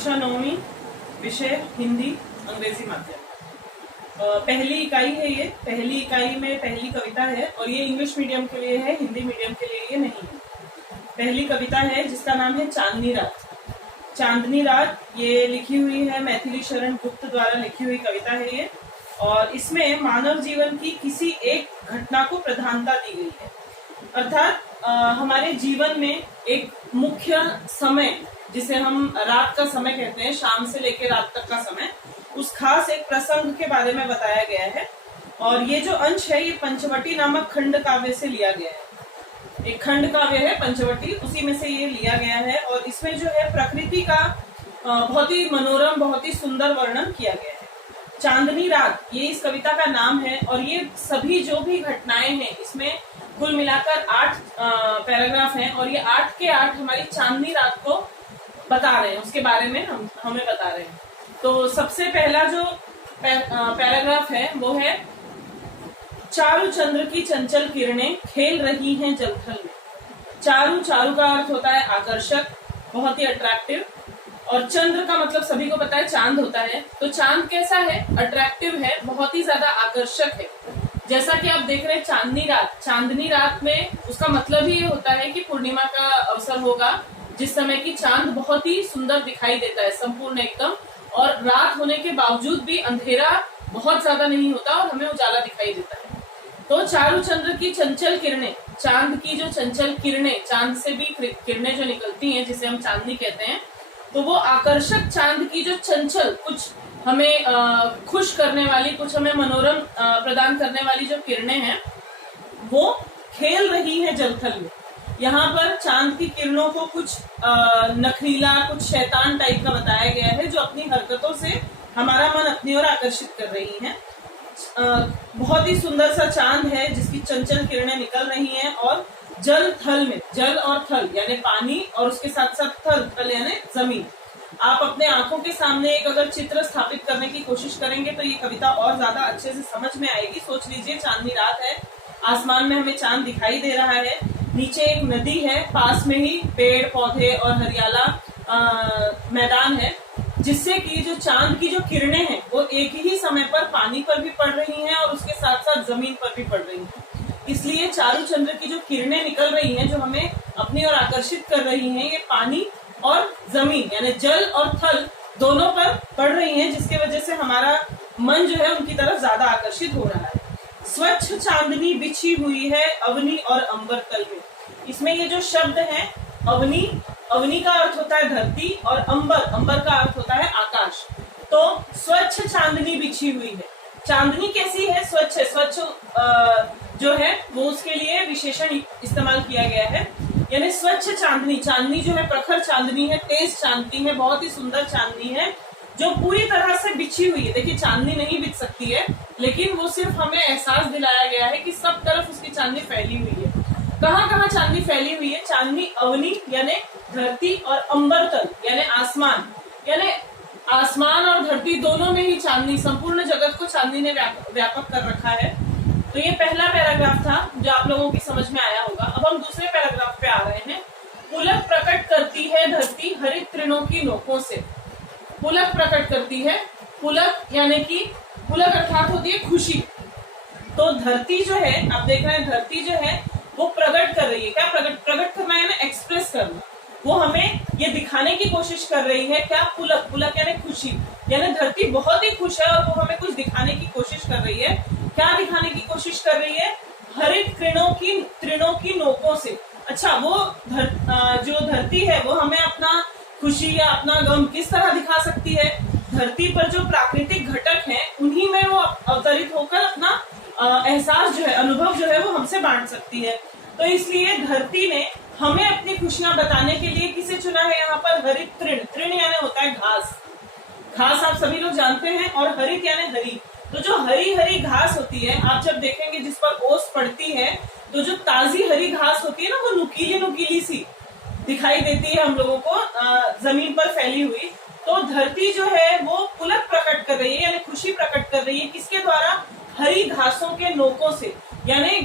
कक्षा 9वीं, विषय हिंदी अंग्रेजी माध्यम। पहली इकाई है ये। पहली इकाई में पहली कविता है और ये इंग्लिश मीडियम के लिए है, हिंदी मीडियम के लिए ये नहीं है। पहली कविता है जिसका नाम है चांदनी रात। चांदनी रात ये लिखी हुई है मैथिली शरण गुप्त द्वारा लिखी हुई कविता है ये, और इसमें मानव जीवन की किसी एक घटना को प्रधानता दी गई है। अर्थात हमारे जीवन में एक मुख्य समय, जिसे हम रात का समय कहते हैं, शाम से लेकर रात तक का समय, उस खास एक प्रसंग के बारे में बताया गया है। और ये जो अंश है ये पंचवटी नामक खंड काव्य से लिया गया है। एक खंड काव्य है पंचवटी, उसी में से ये लिया गया है। और इसमें जो है प्रकृति का बहुत ही मनोरम, बहुत ही सुंदर वर्णन किया गया है। चांदनी रात ये इस कविता का नाम है, और ये सभी जो भी घटनाएं हैं इसमें कुल मिलाकर 8 पैराग्राफ हैं, और ये 8 के 8 हमारी चांदनी रात को बता रहे हैं, उसके बारे में हमें बता रहे हैं। तो सबसे पहला जो पैराग्राफ है वो है, चारु चंद्र की चंचल किरणें खेल रही हैं जलथल में। चारु का अर्थ होता है आकर्षक, बहुत ही अट्रैक्टिव, और चंद्र का मतलब सभी को पता है चांद होता है। तो चांद कैसा है? अट्रैक्टिव है, बहुत ही ज्यादा आकर्षक है। जैसा कि आप देख रहे हैं चांदनी रात में उसका मतलब ही ये होता है कि पूर्णिमा का अवसर होगा, जिस समय की चांद बहुत ही सुंदर दिखाई देता है, संपूर्ण एकदम, और रात होने के बावजूद भी अंधेरा बहुत ज्यादा नहीं होता और हमें उजाला दिखाई देता है। तो चारु चंद्र की चंचल किरणें, चांद की जो चंचल किरणें, चांद से भी किरणें जो निकलती हैं जिसे हम चांदनी कहते हैं, तो वो आकर्षक चांद की जो चंचल, कुछ हमें खुश करने वाली, कुछ हमें मनोरम प्रदान करने वाली जो किरणें हैं, वो खेल रही है जलथल में। यहाँ पर चांद की किरणों को कुछ नखरीला, कुछ शैतान टाइप का बताया गया है, जो अपनी हरकतों से हमारा मन अपनी ओर आकर्षित कर रही हैं। बहुत ही सुंदर सा चांद है जिसकी चंचल किरणें निकल रही हैं, और जल थल में, जल और थल यानी पानी, और उसके साथ साथ थल यानी जमीन। आप अपने आंखों के सामने एक अगर चित्र स्थापित करने की कोशिश करेंगे तो ये कविता और ज्यादा अच्छे से समझ में आएगी। सोच लीजिए चांदनी रात है, आसमान में हमें चांद दिखाई दे रहा है, नीचे एक नदी है, पास में ही पेड़ पौधे और हरियाला मैदान है, जिससे कि जो चांद की जो किरणें हैं वो एक ही समय पर पानी पर भी पड़ रही हैं और उसके साथ साथ जमीन पर भी पड़ रही हैं। इसलिए चारु चंद्र की जो किरणें निकल रही हैं, जो हमें अपनी ओर आकर्षित कर रही हैं, ये पानी और जमीन यानी जल और थल दोनों पर पड़ रही हैं, जिसके वजह से हमारा मन जो है उनकी तरफ ज्यादा आकर्षित हो रहा है। स्वच्छ चांदनी बिछी हुई है अवनी और अंबर तल में। इसमें ये जो शब्द है अवनी का अर्थ होता है धरती, और अंबर का अर्थ होता है आकाश। तो स्वच्छ चांदनी बिछी हुई है। चांदनी कैसी है? स्वच्छ है। स्वच्छ जो है वो उसके लिए विशेषण इस्तेमाल किया गया है, यानी स्वच्छ चांदनी। चांदनी जो है प्रखर चांदनी है, तेज चांदनी है, बहुत ही सुंदर चांदनी है, जो पूरी तरह से बिछी हुई है। देखिए चांदनी नहीं बिछ सकती है, लेकिन वो सिर्फ हमें एहसास दिलाया गया है कि सब तरफ उसकी चांदनी फैली हुई है। कहाँ कहाँ चांदनी फैली हुई है? चांदनी अवनी यानी धरती, और अंबर तल यानी आसमान, यानी आसमान और धरती दोनों में ही चांदनी, संपूर्ण जगत को चांदनी ने व्यापक कर रखा है। तो ये पहला पैराग्राफ था जो आप लोगों की समझ में आया होगा। अब हम दूसरे पैराग्राफ पे आ रहे हैं। पुलक प्रकट करती है धरती हरित तृणों की नोकों से। पुलक प्रकट करती है, पुलक यानी कि पुलक अर्थात होती है खुशी। तो धरती जो है, आप देख रहे हैं धरती जो है वो प्रकट कर रही है। क्या प्रकट करना है ना, एक्सप्रेस करना। वो हमें ये दिखाने की कोशिश कर रही है। क्या? पुलक यानी खुशी, यानी धरती बहुत ही खुश है और वो हमें कुछ दिखाने की कोशिश कर रही है। क्या दिखाने की कोशिश कर रही है? हरित तृणों की नोकों से। अच्छा, वो जो धरती है वो हमें अपना खुशी या अपना गम किस तरह दिखा सकती है? धरती पर जो प्राकृतिक घटक हैं उन्हीं में वो अवतरित होकर अपना एहसास जो है, अनुभव जो है वो हमसे बांट सकती है। तो इसलिए धरती ने हमें अपनी खुशियां बताने के लिए किसे चुना है? यहाँ पर हरित तृण यानी होता है घास आप सभी लोग जानते हैं, और हरित यानी हरी। तो जो हरी हरी घास होती है, आप जब देखेंगे जिस पर ओस पड़ती है, तो जो ताजी हरी घास होती है ना, वो नुकीली सी दिखाई देती है हम लोगों को जमीन पर फैली हुई। तो धरती जो है वो पुलक प्रकट कर रही है, यानी खुशी प्रकट कर रही है। किसके द्वारा? हरी घासों के नोकों से, यानी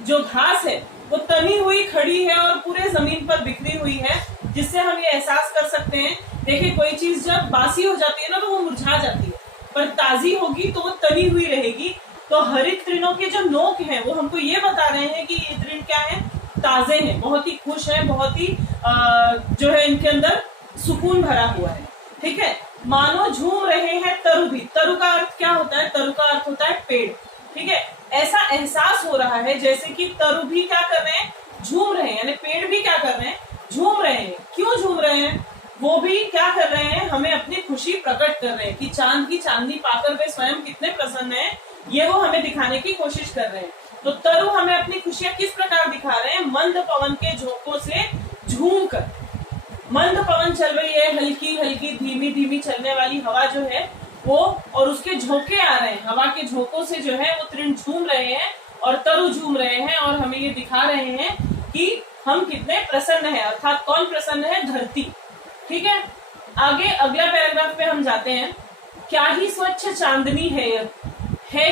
जो घास है वो तनी हुई खड़ी है और पूरे जमीन पर बिखरी हुई है, जिससे हम ये एहसास कर सकते हैं देखिए कोई चीज जब बासी हो जाती है ना तो वो मुरझा जाती है, पर ताजी होगी तो वो तली हुई रहेगी। तो हरित तृणों के जो नोक हैं वो हमको ये बता रहे हैं कि ये तृण क्या है, ताजे हैं, बहुत ही खुश हैं, बहुत ही जो है इनके अंदर सुकून भरा हुआ है। ठीक है, मानो झूम रहे हैं तरु भी। तरु का अर्थ क्या होता है, तरु का अर्थ होता है पेड़। ठीक है, ऐसा एहसास हो रहा है जैसे कि तरु भी क्या कर रहे हैं, झूम रहे हैं, यानी पेड़ भी क्या कर रहे हैं, झूम रहे हैं। क्यों झूम रहे हैं, वो भी क्या कर रहे हैं, हमें अपनी खुशी प्रकट कर रहे हैं कि चांद की चांदनी पाकर वे स्वयं कितने प्रसन्न हैं, ये वो हमें दिखाने की कोशिश कर रहे हैं। तो तरु हमें अपनी खुशियां किस प्रकार दिखा रहे हैं, मंद पवन के झोंकों से झूम कर। मंद पवन चल रही है, हल्की हल्की धीमी धीमी चलने वाली हवा जो है वो, और उसके झोंके आ रहे हैं, हवा के झोंकों से जो है वो तृण झूम रहे हैं और तरु झूम रहे हैं, और हमें ये दिखा रहे हैं कि हम कितने प्रसन्न हैं। अर्थात कौन प्रसन्न है, धरती। ठीक है, आगे अगला पैराग्राफ पे हम जाते हैं। क्या ही स्वच्छ चांदनी है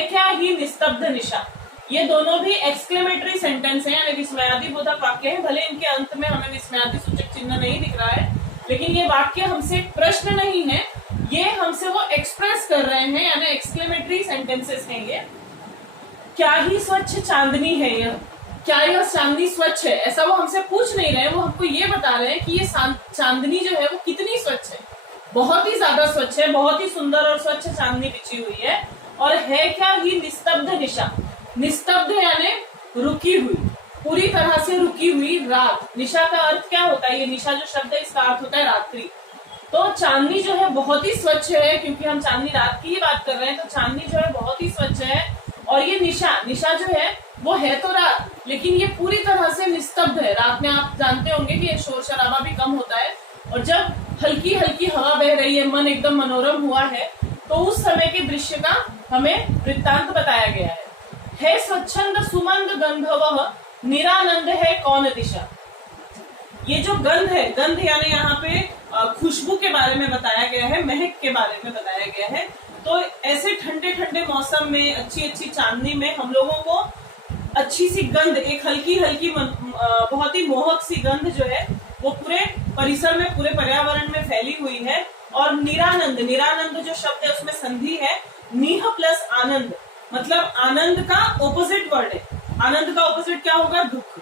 क्या ही निस्तब्ध निशा। ये दोनों भी एक्सक्लेमेटरी सेंटेंस हैं, यानी विस्मयादिबोधक वाक्य है। भले इनके अंत में हमें विस्मयादि सूचक चिन्ह नहीं दिख रहा है, लेकिन ये वाक्य हमसे प्रश्न नहीं है, ये हमसे वो एक्सप्रेस कर रहे हैं, यानी एक्सक्लेमेटरी सेंटेंसेस हैं ये। क्या ही स्वच्छ चांदनी है यह, क्या यह चांदनी स्वच्छ है, ऐसा वो हमसे पूछ नहीं रहे, वो हमको ये बता रहे हैं कि ये चांदनी जो है वो कितनी स्वच्छ है, बहुत ही ज्यादा स्वच्छ है, बहुत ही सुंदर और स्वच्छ चांदनी बिछी हुई है। और है क्या ही निस्तब्ध निशा, निस्तब्ध यानी रुकी हुई, पूरी तरह से रुकी हुई रात। निशा का अर्थ क्या होता है, ये निशा जो शब्द है इसका अर्थ होता है रात्रि। तो चांदनी जो है बहुत ही स्वच्छ है, क्योंकि हम चांदनी रात की ही बात कर रहे हैं, तो चांदनी जो है बहुत ही स्वच्छ है। और ये निशा जो है वो है तो रात, लेकिन ये पूरी तरह से निस्तब्ध है। रात में आप जानते होंगे कि शोर शराबा भी कम होता है, और जब हल्की हल्की हवा बह रही है, मन एकदम मनोरम हुआ है, तो उस समय के दृश्य का हमें वृत्तांत बताया गया है स्वच्छंद सुमंद गंधवः निरानंद है कौन दिशा। ये जो गंध है, गंध यानी यहाँ पे खुशबू के बारे में बताया गया है, महक के बारे में बताया गया है। तो ऐसे ठंडे ठंडे मौसम में, अच्छी अच्छी चांदनी में हम लोगों को अच्छी सी गंध, एक हल्की हल्की बहुत ही मोहक सी गंध जो है वो पूरे परिसर में, पूरे पर्यावरण में फैली हुई है। और निरानंद, निरानंद जो शब्द है उसमें संधि है, नीह प्लस आनंद, मतलब आनंद का ऑपोजिट वर्ड है। आनंद का ऑपोजिट क्या होगा, दुख।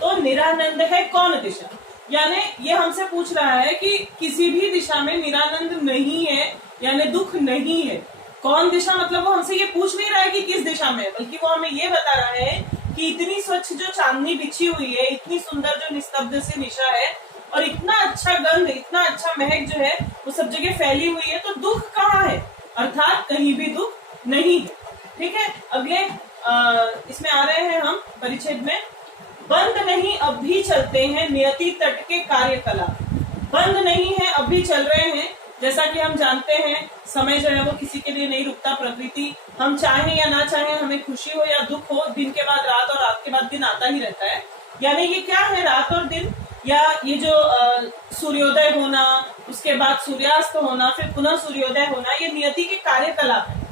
तो निरानंद है कौन दिशा, यानी ये हमसे पूछ रहा है कि किसी भी दिशा में निरानंद नहीं है, यानी दुख नहीं है। कौन दिशा मतलब वो हमसे ये पूछ नहीं रहा है कि किस दिशा में, बल्कि वो हमें ये बता रहा है कि इतनी स्वच्छ जो चांदनी बिछी हुई है, इतनी सुंदर जो निस्तब्ध सी निशा है, और इतना अच्छा गंध, इतना अच्छा महक जो है वो सब जगह फैली हुई है, तो दुख कहाँ है, अर्थात कहीं भी दुख नहीं है। ठीक है, अगले इसमें आ रहे हैं हम परिच्छेद में। बंद नहीं अब भी चलते हैं नियति तट के कार्यकलाप। बंद नहीं है, अब भी चल रहे हैं। जैसा कि हम जानते हैं समय जो है वो किसी के लिए नहीं रुकता, प्रकृति हम चाहें या ना चाहें, हमें खुशी हो या दुख हो, दिन के बाद रात और रात के बाद दिन आता ही रहता है। यानी ये क्या है, रात और दिन, या ये जो सूर्योदय होना, उसके बाद सूर्यास्त होना, फिर पुनः सूर्योदय होना, ये नियति के कार्यकलाप है।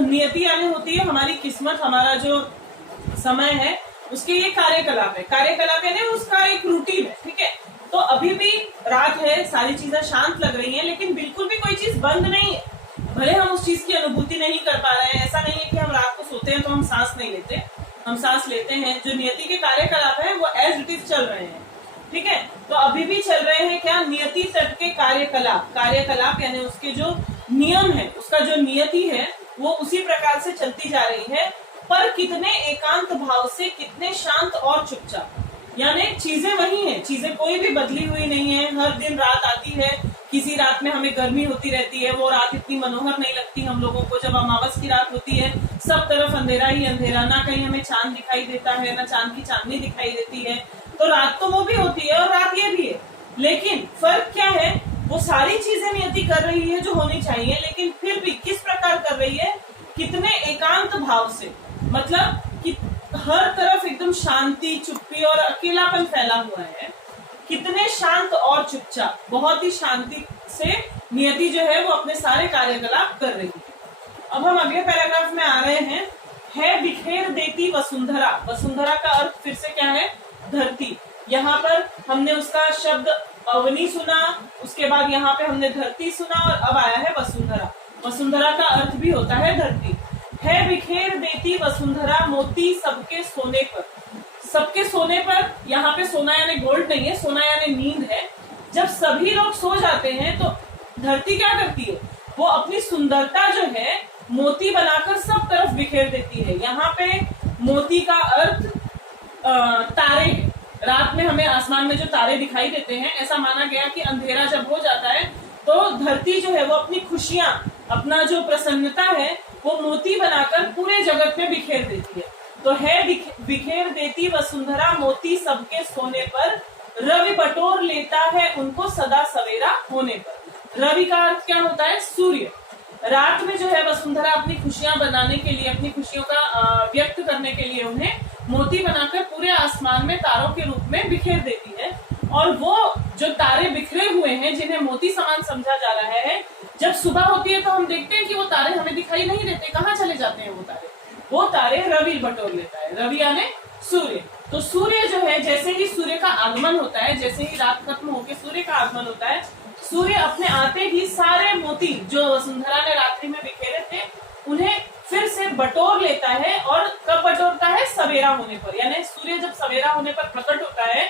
नियति यानी होती है हमारी किस्मत, हमारा जो समय है उसके ये कार्यकलाप है। कार्यकलाप यानी उसका एक रूटीन है। ठीक है, तो अभी भी रात है, सारी चीजें शांत लग रही हैं, लेकिन बिल्कुल भी कोई चीज बंद नहीं है। भले हम उस चीज की अनुभूति नहीं कर पा रहे हैं, ऐसा नहीं है कि हम रात को सोते हैं तो हम सांस नहीं लेते, हम सांस लेते हैं। जो नियति के कार्यकलाप है वो एज इट इज चल रहे हैं। ठीक है, तो अभी भी चल रहे हैं क्या, नियति तट के कार्यकलाप। कार्यकलाप यानी उसके जो नियम है, उसका जो नियति है वो उसी प्रकार से चलती जा रही है, पर कितने एकांत भाव से, कितने शांत और चुपचाप। यानी चीजें वही हैं, चीजें कोई भी बदली हुई नहीं है। हर दिन रात आती है, किसी रात में हमें गर्मी होती रहती है, वो रात इतनी मनोहर नहीं लगती हम लोगों को। जब अमावस की रात होती है, सब तरफ अंधेरा ही अंधेरा, ना कहीं हमें चांद दिखाई देता है, ना चांद की चांदनी दिखाई देती है। तो रात तो वो भी होती है और रात ये भी है, लेकिन फर्क क्या है, वो सारी चीजें नियति कर रही है जो होनी चाहिए, लेकिन फिर भी किस प्रकार कर रही है, कितने एकांत भाव से, मतलब कि हर तरफ एकदम शांति, चुप्पी और अकेलापन फैला हुआ है। कितने शांत और चुपचाप, बहुत ही शांति से नियति जो है वो अपने सारे कार्यकलाप कर रही है। अब हम अगले पैराग्राफ में आ रहे हैं। है बिखेर देती वसुंधरा। वसुंधरा का अर्थ फिर से क्या है, धरती। यहाँ पर हमने उसका शब्द अवनी सुना, उसके बाद यहाँ पे हमने धरती सुना और अब आया है वसुंधरा। वसुंधरा का अर्थ भी होता है धरती। है बिखेर देती वसुंधरा मोती सबके सोने पर। सबके सोने पर, यहाँ पे सोना यानी गोल्ड नहीं है, सोना यानी नींद है। जब सभी लोग सो जाते हैं तो धरती क्या करती है, वो अपनी सुंदरता जो है मोती बनाकर सब तरफ बिखेर देती है। यहाँ पे मोती का अर्थ तारे है। रात में हमें आसमान में जो तारे दिखाई देते हैं, ऐसा माना गया कि अंधेरा जब हो जाता है तो धरती जो है वो अपनी खुशियां, अपना जो प्रसन्नता है वो मोती बनाकर पूरे जगत में बिखेर देती है। तो है बिखेर देती वसुंधरा मोती सबके सोने पर, रवि बटोर लेता है उनको सदा सवेरा होने पर। रवि का अर्थ क्या होता है, सूर्य। रात में जो है वसुंधरा अपनी खुशियां बनाने के लिए, अपनी खुशियों का व्यक्त करने के लिए उन्हें मोती बनाकर पूरे आसमान में तारों के रूप में बिखेर देती है। और वो जो तारे बिखरे हुए हैं, जिन्हें मोती समान समझा जा रहा है, जब सुबह होती है तो हम देखते हैं कि वो तारे हमें दिखाई नहीं देते, कहाँ चले जाते हैं वो तारे। वो तारे रवि बटोर लेता है। रवि यानी सूर्य। तो सूर्य जो है, जैसे ही सूर्य का आगमन होता है, जैसे ही रात खत्म होकर सूर्य का आगमन होता है, सूर्य अपने आते ही सारे मोती जो वसुंधरा ने रात्रि में बिखेरे थे उन्हें फिर से बटोर लेता है। और कब बटोरता है, सवेरा होने पर। यानी सूर्य जब सवेरा होने पर प्रकट होता है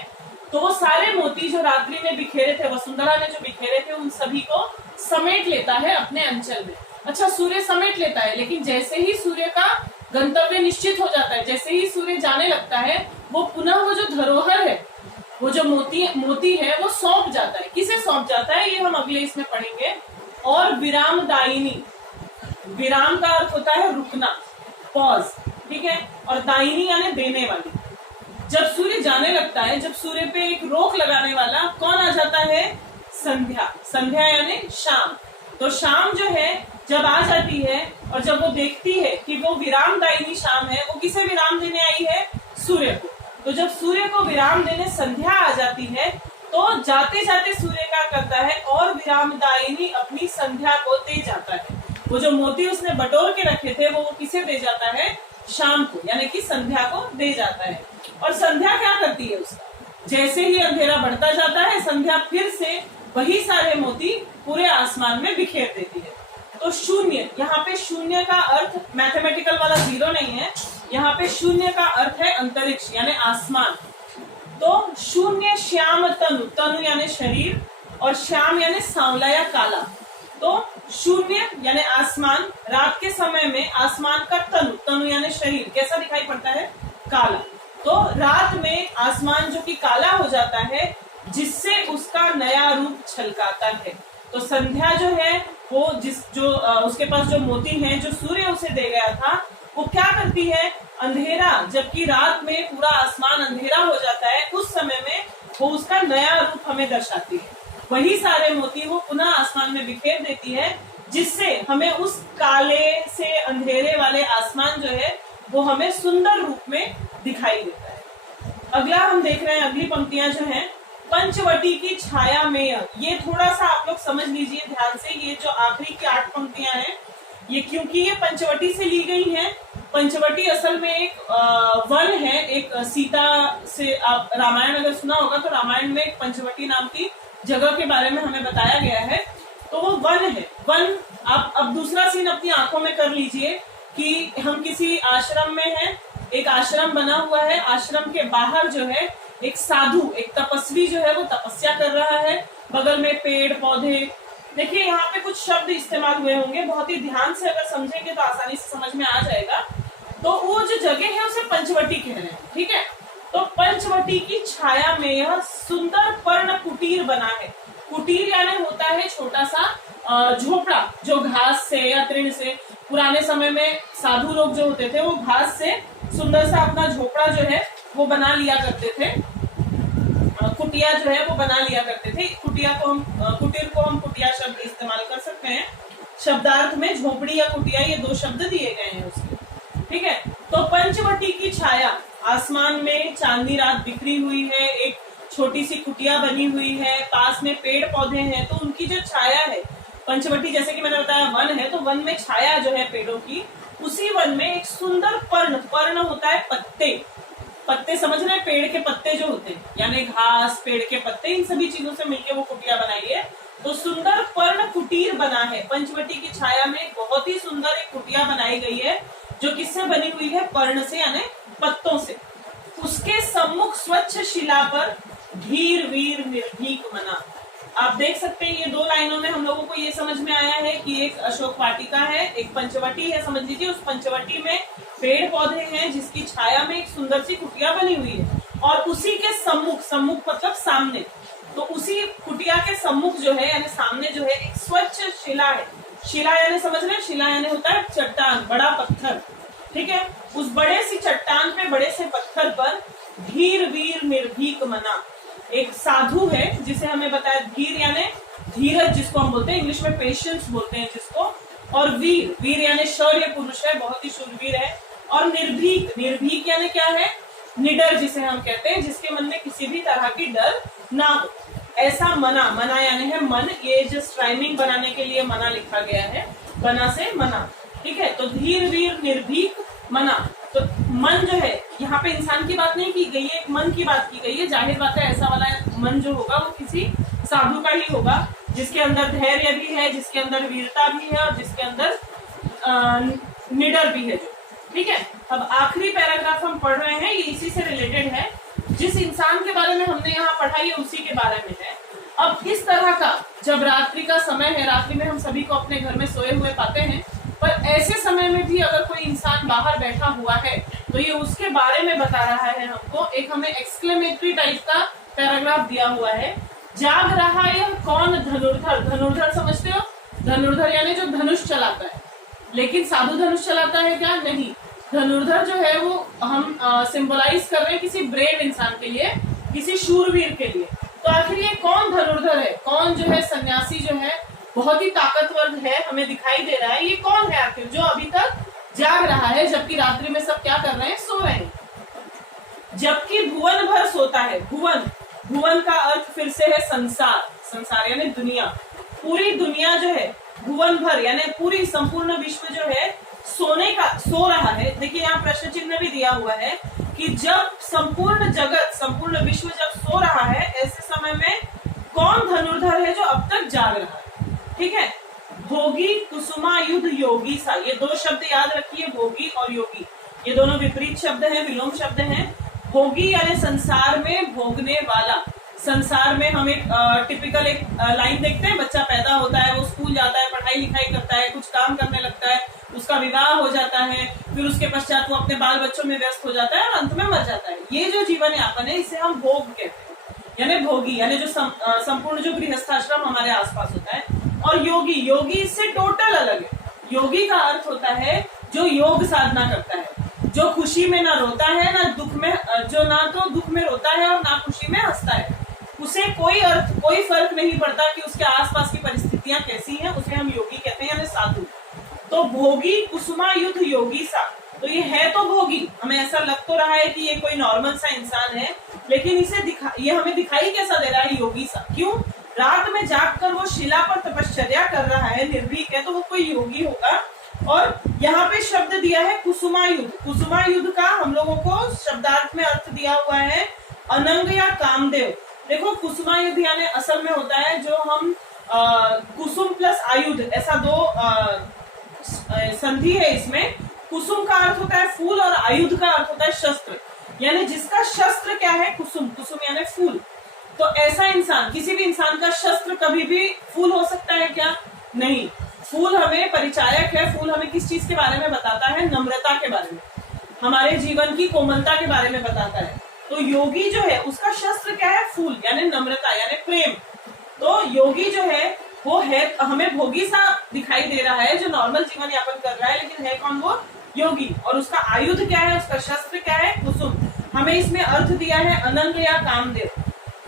तो वो सारे मोती जो रात्रि में बिखेरे थे, वसुंधरा ने जो बिखेरे थे, उन सभी को समेट लेता है अपने अंचल में। अच्छा, सूर्य समेट लेता है, लेकिन जैसे ही सूर्य का गंतव्य निश्चित हो जाता है, जैसे ही सूर्य जाने लगता है, वो पुनः वो जो धरोहर है, वो जो मोती है, वो सौंप जाता है। किसे सौंप जाता है, ये हम अगले इसमें पढ़ेंगे। और विराम दायिनी, विराम का अर्थ होता है रुकना, पॉज, ठीक है। और दायिनी यानी देने वाली। जब सूर्य जाने लगता है, जब सूर्य पे एक रोक लगाने वाला कौन आ जाता है, संध्या। संध्या यानी शाम। तो शाम जो है जब आ जाती है और जब वो देखती है कि वो विराम दायिनी शाम है, वो किसे विराम देने आई है, सूर्य को। तो जब सूर्य को विराम देने संध्या आ जाती है तो जाते जाते सूर्य क्या करता है, और विराम दायिनी अपनी संध्या को दे जाता है। वो जो मोती उसने बटोर के रखे थे वो किसे दे जाता है, शाम को, यानी कि संध्या को दे जाता है। और संध्या क्या करती है उसका, जैसे ही अंधेरा बढ़ता जाता है, संध्या फिर से वही सारे मोती पूरे आसमान में बिखेर देती है। तो शून्य, यहाँ पे शून्य का अर्थ मैथमेटिकल वाला जीरो नहीं है, यहाँ पे शून्य का अर्थ है अंतरिक्ष यानी आसमान। तो शून्य श्याम तनु, तनु यानी शरीर, और श्याम यानी सांवला या काला। तो शून्य यानी आसमान, रात के समय में आसमान का तनु, तनु यानी शरीर कैसा दिखाई पड़ता है, काला। तो रात में आसमान जो कि काला हो जाता है, जिससे उसका नया रूप छलकाता है। तो संध्या जो है वो उसके पास जो मोती हैं, जो सूर्य उसे दे गया था, वो क्या करती है, अंधेरा, जबकि रात में पूरा आसमान अंधेरा हो जाता है, उस समय में वो उसका नया रूप हमें दर्शाती है। वही सारे मोती वो पुनः आसमान में बिखेर देती है, जिससे हमें उस काले से अंधेरे वाले आसमान जो है वो हमें सुंदर रूप में दिखाई देता है। अगला हम देख रहे हैं, अगली पंक्तियां जो हैं, पंचवटी की छाया में। ये थोड़ा सा आप लोग समझ लीजिए ध्यान से, ये जो आखिरी की 8 पंक्तियां हैं, ये क्योंकि ये पंचवटी से ली गई हैं। पंचवटी असल में एक वन है, एक सीता से, आप रामायण अगर सुना होगा तो रामायण में एक पंचवटी नाम की जगह के बारे में हमें बताया गया है। तो वो वन है। वन, आप अब दूसरा सीन अपनी आंखों में कर लीजिए कि हम किसी आश्रम में हैं, एक आश्रम बना हुआ है, आश्रम के बाहर जो है एक साधु, एक तपस्वी जो है वो तपस्या कर रहा है, बगल में पेड़ पौधे। देखिए यहाँ पे कुछ शब्द इस्तेमाल हुए होंगे, बहुत ही ध्यान से अगर समझेंगे तो आसानी से समझ में आ जाएगा। तो वो जो जगह है उसे पंचवटी कह रहे हैं, ठीक है। तो पंचवटी की छाया में यह सुंदर पर्ण कुटीर बना है। कुटीर यानी होता है छोटा सा झोपड़ा, जो घास से या तृण से, पुराने समय में साधु लोग जो होते थे वो घास से सुंदर सा अपना झोपड़ा जो है वो बना लिया करते थे, कुटिया जो है वो बना लिया करते थे। कुटिया को हम, कुटीर को हम कुटिया शब्द इस्तेमाल कर सकते हैं। शब्दार्थ में झोपड़ी या कुटिया ये 2 शब्द दिए गए हैं उसके, ठीक है। तो पंचवटी की छाया, आसमान में चांदनी रात बिखरी हुई है, एक छोटी सी कुटिया बनी हुई है, पास में पेड़ पौधे हैं, तो उनकी जो छाया है, पंचवटी जैसे कि मैंने बताया वन है, तो वन में छाया जो है पेड़ों की, उसी वन में एक सुंदर पर्ण, पर्ण होता है पत्ते, पत्ते समझ रहे हैं, पेड़ के पत्ते जो होते हैं, यानी घास, पेड़ के पत्ते, इन सभी चीजों से मिलकर वो कुटिया बनाई है। तो सुंदर पर्ण कुटीर बना है। पंचवटी की छाया में बहुत ही सुंदर एक कुटिया बनाई गई है, जो किससे बनी हुई है? पर्ण से, यानी पत्तों से। उसके सम्मुख स्वच्छ शिला पर धीर वीर निर्भीक मना। आप देख सकते हैं ये दो लाइनों में हम लोगों को ये समझ में आया है कि एक अशोक वाटिका है, एक पंचवटी है। समझ लीजिए उस पंचवटी में पेड़ पौधे हैं, जिसकी छाया में एक सुंदर सी कुटिया बनी हुई है, और उसी के सम्मुख, सम्मुख मतलब सामने, तो उसी कुटिया के सम्मुख जो है यानी सामने जो है एक स्वच्छ शिला है। शिला यानी समझ रहे हैं, शिला यानी होता है चट्टान, बड़ा पत्थर, ठीक है। उस बड़े सी चट्टान पे, बड़े से पत्थर पर धीर वीर निर्भीक मना, एक साधु है जिसे हमें बताया, धीर यानी धीरज जिसको हम बोलते हैं, इंग्लिश में पेशेंस बोलते हैं जिसको, और वीर, वीर यानी शौर्य पुरुष है, बहुत ही शूरवीर है। और निर्भीक, निर्भीक यानी क्या है? निडर जिसे हम कहते हैं, जिसके मन में किसी भी तरह की डर ना हो, ऐसा मना। मना यानी है मन, ये जस्ट राइमिंग बनाने के लिए मना लिखा गया है, बना से मना, ठीक है। तो धीर वीर निर्भीक मना, तो मन जो है यहाँ पे इंसान की बात नहीं की गई है, एक मन की बात की गई है। जाहिर बात है ऐसा वाला मन जो होगा वो किसी साधु का ही होगा, जिसके अंदर धैर्य भी है, जिसके अंदर वीरता भी है, और जिसके अंदर निडर भी है जो, ठीक है। अब आखिरी पैराग्राफ हम पढ़ रहे हैं, ये इसी से रिलेटेड है। जिस इंसान के बारे में हमने यहाँ पढ़ा ये उसी के बारे में है। अब इस तरह का, जब रात्रि का समय है, रात्रि में हम सभी को अपने घर में सोए हुए पाते हैं, पर ऐसे समय में भी अगर कोई इंसान बाहर बैठा हुआ है तो ये उसके बारे में बता रहा है हमको। एक हमें एक्सक्लेमेटरी टाइप का पैराग्राफ दिया हुआ है। जाग रहा यह कौन धनुर्धर? धनुर्धर समझते हो? धनुर्धर यानी जो धनुष चलाता है, लेकिन साधु धनुष चलाता है क्या? नहीं। धनुर्धर जो है वो हम सिंबलाइज कर रहे हैं किसी ब्रेव इंसान के लिए, किसी शूरवीर के लिए। तो आखिर ये कौन धनुर्धर है? कौन जो है सन्यासी जो है बहुत ही ताकतवर है, हमें दिखाई दे रहा है, ये कौन है आखिर जो अभी तक जाग रहा है, जबकि रात्रि में सब क्या कर रहे हैं? सो रहे हैं। जबकि भुवन भर सोता है। भुवन, भुवन का अर्थ फिर से है संसार, संसार यानी दुनिया, पूरी दुनिया जो है भुवन भर यानी पूरी संपूर्ण विश्व जो है सोने का, सो रहा है। देखिए यहाँ प्रश्न चिन्ह भी दिया हुआ है कि जब संपूर्ण जगत, संपूर्ण विश्व जब सो रहा है, ऐसे समय में कौन धनुर्धर है जो अब तक जाग रहा है, ठीक है। भोगी कुसुमायुध योगी सा, ये दो शब्द याद रखिए, भोगी और योगी, ये दोनों विपरीत शब्द हैं, विलोम शब्द हैं। भोगी यानी संसार में भोगने वाला। संसार में हम एक टिपिकल एक लाइन देखते हैं, बच्चा पैदा होता है, वो स्कूल जाता है, पढ़ाई लिखाई करता है, कुछ काम करने लगता है, उसका विवाह हो जाता है, फिर उसके पश्चात वो अपने बाल बच्चों में व्यस्त हो जाता है और अंत में मर जाता है। ये जो जीवन यापन है इसे हम भोग कहते हैं, यानी भोगी यानी जो संपूर्ण जो गृहस्थाश्रम हमारे आसपास होता है। और योगी, योगी इससे टोटल अलग है। योगी का अर्थ होता है जो योग साधना करता है, जो खुशी में ना रोता है ना दुख में, जो ना तो दुख में रोता है और ना खुशी में हंसता है। उसे कोई अर्थ, कोई फर्क नहीं पड़ता कि उसके आसपास की परिस्थितियां कैसी हैं, उसे हम योगी कहते हैं यानी साधु। तो भोगी कुसुमायुध योगी सा, तो ये है तो भोगी, हमें ऐसा लग तो रहा है कि ये कोई नॉर्मल सा इंसान है, लेकिन ये हमें दिखाई कैसा दे रहा है? योगी सा। क्यों? रात में जागकर वो शिला पर तपश्चर्या कर रहा है, निर्भीक है, तो वो कोई योगी होगा। और यहाँ पे शब्द दिया है कुसुमायुध। कुसुमायुध का हम लोगों को शब्दार्थ में अर्थ दिया हुआ है अनंग या कामदेव। देखो कुसुमायुध यानी असल में होता है जो हम कुसुम प्लस आयुध, ऐसा दो संधि है इसमें। कुसुम का अर्थ होता है फूल और आयुध का अर्थ होता है शस्त्र, यानी जिसका शस्त्र क्या है? कुसुम। कुसुम यानी फूल। तो ऐसा इंसान, किसी भी इंसान का शस्त्र कभी भी फूल हो सकता है क्या? नहीं। फूल हमें परिचायक है। फूल हमें किस चीज के बारे में बताता है? नम्रता के बारे में, हमारे जीवन की कोमलता के बारे में बताता है। तो योगी जो है उसका शस्त्र क्या है? फूल यानी नम्रता यानी प्रेम। तो योगी जो है वो है, हमें भोगी सा दिखाई दे रहा है जो नॉर्मल जीवन यापन कर रहा है, लेकिन है कौन? वो योगी। और उसका आयुध क्या है? उसका शस्त्र क्या है? कुसुम। हमें इसमें अर्थ दिया है अनंग या कामदेव।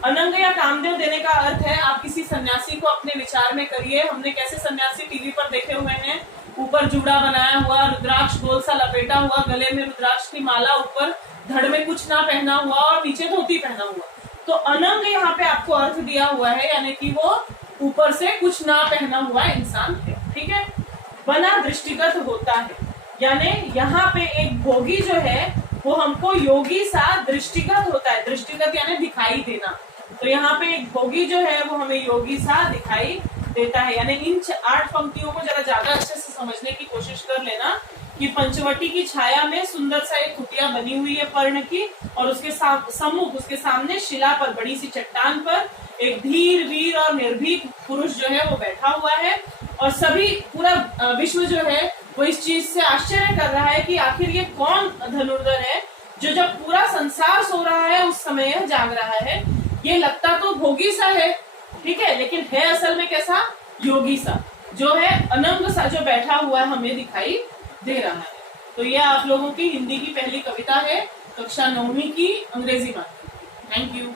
अनंग या कामदेव देने का अर्थ है, आप किसी सन्यासी को अपने विचार में करिए। हमने कैसे सन्यासी टीवी पर देखे हुए हैं, ऊपर जूड़ा बनाया हुआ, रुद्राक्ष गोल सा लपेटा हुआ, गले में रुद्राक्ष की माला, ऊपर धड़ में कुछ ना पहना हुआ और नीचे धोती पहना हुआ। तो अनंग यहाँ पे आपको अर्थ दिया हुआ है, यानी कि वो ऊपर से कुछ ना पहना हुआ इंसान है, ठीक है। बना दृष्टिगत होता है, यानी यहाँ पे एक भोगी जो है वो हमको योगी सा दृष्टिगत होता है। दृष्टिगत यानी दिखाई देना। तो यहाँ पे एक भोगी जो है वो हमें योगी सा दिखाई देता है। यानी इन 8 पंक्तियों को जरा ज्यादा अच्छे से समझने की कोशिश कर लेना कि पंचवटी की छाया में सुंदर सा एक कुटिया बनी हुई है पर्ण की, और उसके सम्मुख, उसके सामने शिला पर, बड़ी सी चट्टान पर एक धीर, वीर और निर्भीक पुरुष जो है वो बैठा हुआ है। और सभी, पूरा विश्व जो है वो इस चीज से आश्चर्य कर रहा है कि आखिर ये कौन धनुर्धर है जो जब पूरा संसार सो रहा है उस समय यह जाग रहा है। ये लगता तो भोगी सा है, ठीक है, लेकिन है असल में कैसा? योगी सा, जो है अनंग सा, जो बैठा हुआ हमें दिखाई दे रहा है। तो ये आप लोगों की हिंदी की पहली कविता है, कक्षा 9वीं की अंग्रेजी माध्यम। Thank you.